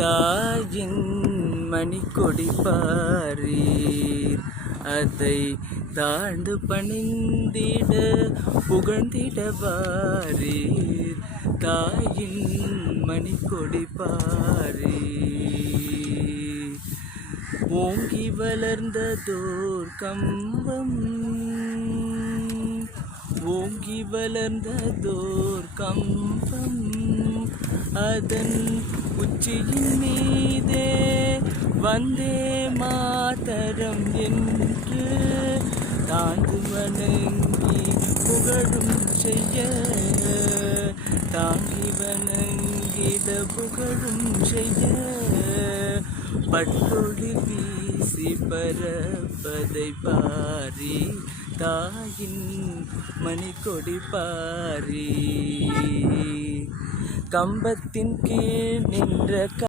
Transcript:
தாயின் மணிக்கொடி பாரீர், அதை தாழ்ந்து பணிந்திட புகழ்ந்திட வாரீர். தாயின் மணிக்கொடி பாரீர், ஓங்கி வளர்ந்ததோர் கம்பம், ஓங்கி வளர்ந்ததோர் கம்பம், அதன் உச்சியின் மீதே வந்தே மாதரம் என்று தாழ்ந்து வணங்கி புகழும் செய்ய, தாங்கி வணங்கிட புகழும் செய்ய, பட்டொளி வீசி பரப்பதை பாரி, தாயின் மணிக்கொடி பாரி. கம்பத்தின் கீழ் நின்ற